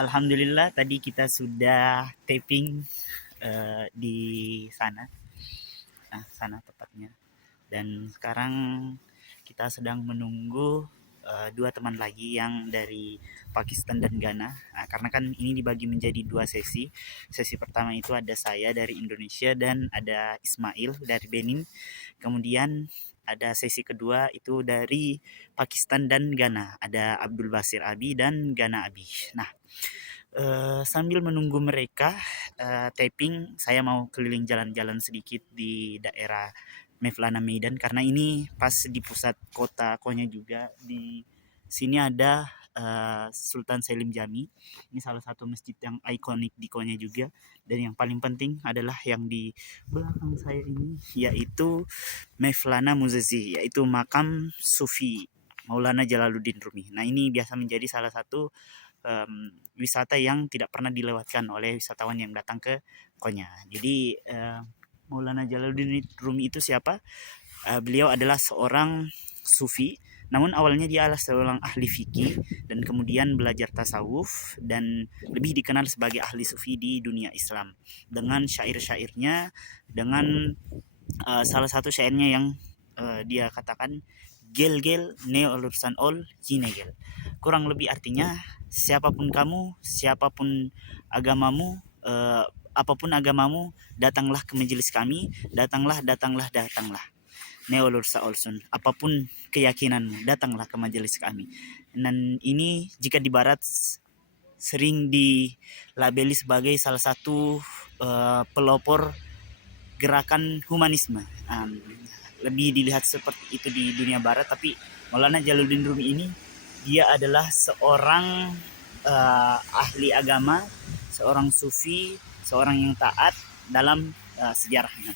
Alhamdulillah tadi kita sudah taping di sana, sana tepatnya. Dan sekarang kita sedang menunggu dua teman lagi yang dari Pakistan dan Ghana. Karena kan ini dibagi menjadi dua sesi. Sesi pertama itu ada saya dari Indonesia dan ada Ismail dari Benin. Kemudian ada sesi kedua itu dari Pakistan dan Ghana. Ada Abdul Basir Abi dan Ghana Abi. Nah, sambil menunggu mereka taping, saya mau keliling jalan-jalan sedikit di daerah Mevlana Medan karena ini pas di pusat kota Konya juga. Di sini ada Sultan Selim Jami. Ini salah satu masjid yang ikonik di Konya juga. Dan yang paling penting adalah yang di belakang saya ini, yaitu Mevlana Muzazi, yaitu makam Sufi Maulana Jalaluddin Rumi. Nah, ini biasa menjadi salah satu wisata yang tidak pernah dilewatkan oleh wisatawan yang datang ke Konya. Jadi Maulana Jalaluddin Rumi itu siapa? Beliau adalah seorang sufi, namun awalnya dia adalah seorang ahli fikih dan kemudian belajar tasawuf dan lebih dikenal sebagai ahli sufi di dunia Islam dengan syair-syairnya, dengan salah satu syairnya yang dia katakan gel-gel ne urusan ol jinegel. Kurang lebih artinya, siapapun kamu, siapapun agamamu, apapun agamamu, datanglah ke majelis kami, datanglah. Neolursa Olsun, apapun keyakinanmu, datanglah ke majelis kami. Dan ini jika di barat sering dilabeli sebagai salah satu pelopor gerakan humanisme. Lebih dilihat seperti itu di dunia barat, tapi Maulana Jalaluddin Rumi ini dia adalah seorang ahli agama, seorang sufi, seorang yang taat dalam sejarahnya.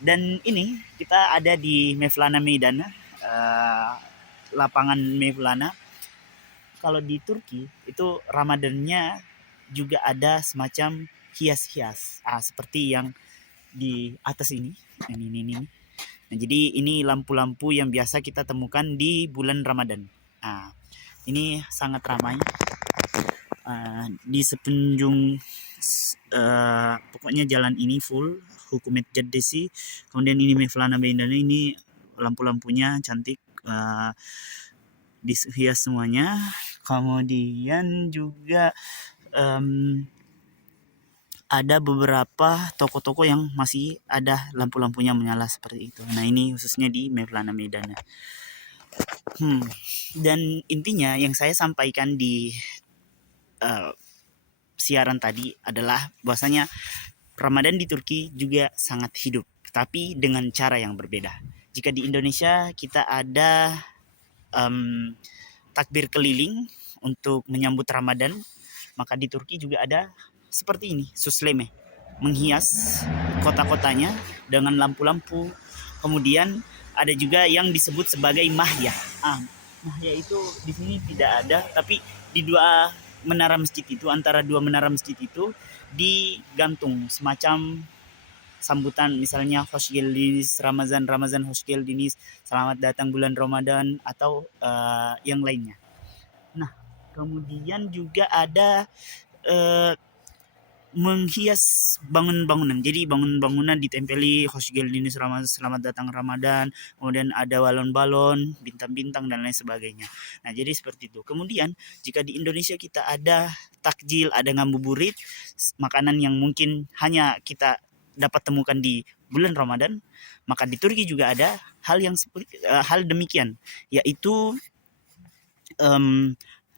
Dan ini kita ada di Mevlana Medan, lapangan Mevlana. Kalau di Turki itu Ramadannya juga ada semacam hias-hias, seperti yang di atas ini. Ini. Nah, jadi ini lampu-lampu yang biasa kita temukan di bulan Ramadan. Ini sangat ramai di sepenjung pokoknya jalan ini full Hukumet Jaddesi. Kemudian ini Mevlana Medan, ini lampu-lampunya cantik, dihias semuanya. Kemudian juga ada beberapa toko-toko yang masih ada lampu-lampunya menyala seperti itu. Nah, ini khususnya di Mevlana Medan. Dan intinya yang saya sampaikan di siaran tadi adalah bahwasanya Ramadan di Turki juga sangat hidup, tapi dengan cara yang berbeda. Jika di Indonesia kita ada takbir keliling untuk menyambut Ramadan, maka di Turki juga ada seperti ini, Susleme, menghias kota-kotanya dengan lampu-lampu. Kemudian ada juga yang disebut sebagai mahya. Mahya itu di sini tidak ada, tapi di dua menara masjid itu, antara dua menara masjid itu digantung semacam sambutan, misalnya Hoshgel Dinis Ramazan Hoshgel Dinis, selamat datang bulan Ramadan, atau yang lainnya. Nah, kemudian juga ada menghias bangunan-bangunan. Jadi bangunan-bangunan ditempeli Hoshgel Dinis Ramadan, selamat datang Ramadan, kemudian ada balon-balon, bintang-bintang dan lain sebagainya. Nah, jadi seperti itu. Kemudian jika di Indonesia kita ada takjil, ada ngabuburit, makanan yang mungkin hanya kita dapat temukan di bulan Ramadan, maka di Turki juga ada hal demikian, yaitu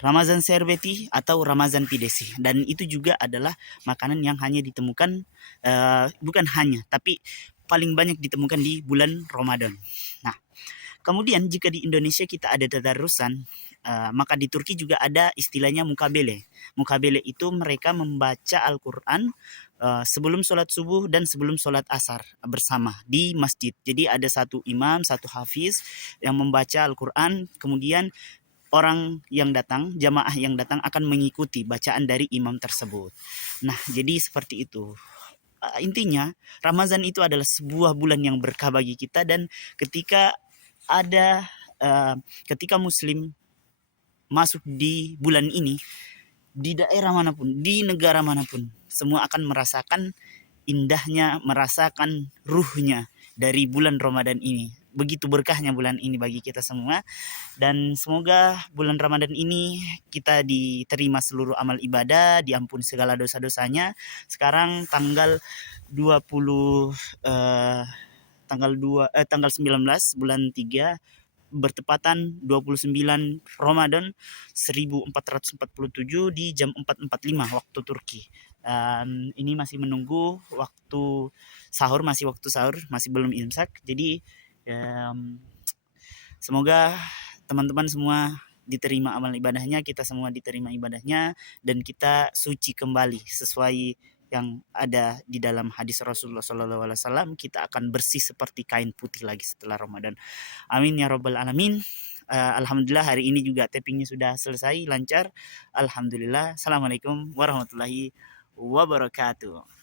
Ramazan Serbeti atau Ramazan Pidesi. Dan itu juga adalah makanan yang hanya ditemukan, bukan hanya, tapi paling banyak ditemukan di bulan Ramadan. Nah, kemudian jika di Indonesia kita ada tadarusan, maka di Turki juga ada istilahnya mukabele. Mukabele itu mereka membaca Al-Quran sebelum sholat subuh dan sebelum sholat asar bersama di masjid. Jadi ada satu imam, satu hafiz yang membaca Al-Quran, kemudian orang yang datang, jamaah yang datang akan mengikuti bacaan dari imam tersebut. Nah, jadi seperti itu. Intinya, Ramadan itu adalah sebuah bulan yang berkah bagi kita, dan ketika ketika Muslim masuk di bulan ini, di daerah manapun, di negara manapun, semua akan merasakan indahnya, merasakan ruhnya dari bulan Ramadan ini. Begitu berkahnya bulan ini bagi kita semua, dan semoga bulan Ramadan ini kita diterima seluruh amal ibadah, diampuni segala dosa-dosanya. Sekarang tanggal 20 tanggal 19 bulan 3 bertepatan 29 Ramadan 1447 di jam 4.45 waktu Turki. Ini masih menunggu waktu sahur, masih belum imsak. Jadi semoga teman-teman semua diterima amal ibadahnya, kita semua diterima ibadahnya, dan kita suci kembali sesuai yang ada di dalam hadis Rasulullah SAW. Kita akan bersih seperti kain putih lagi setelah Ramadan. Amin ya robbal alamin. Alhamdulillah hari ini juga tappingnya sudah selesai lancar. Alhamdulillah. Assalamualaikum warahmatullahi wabarakatuh.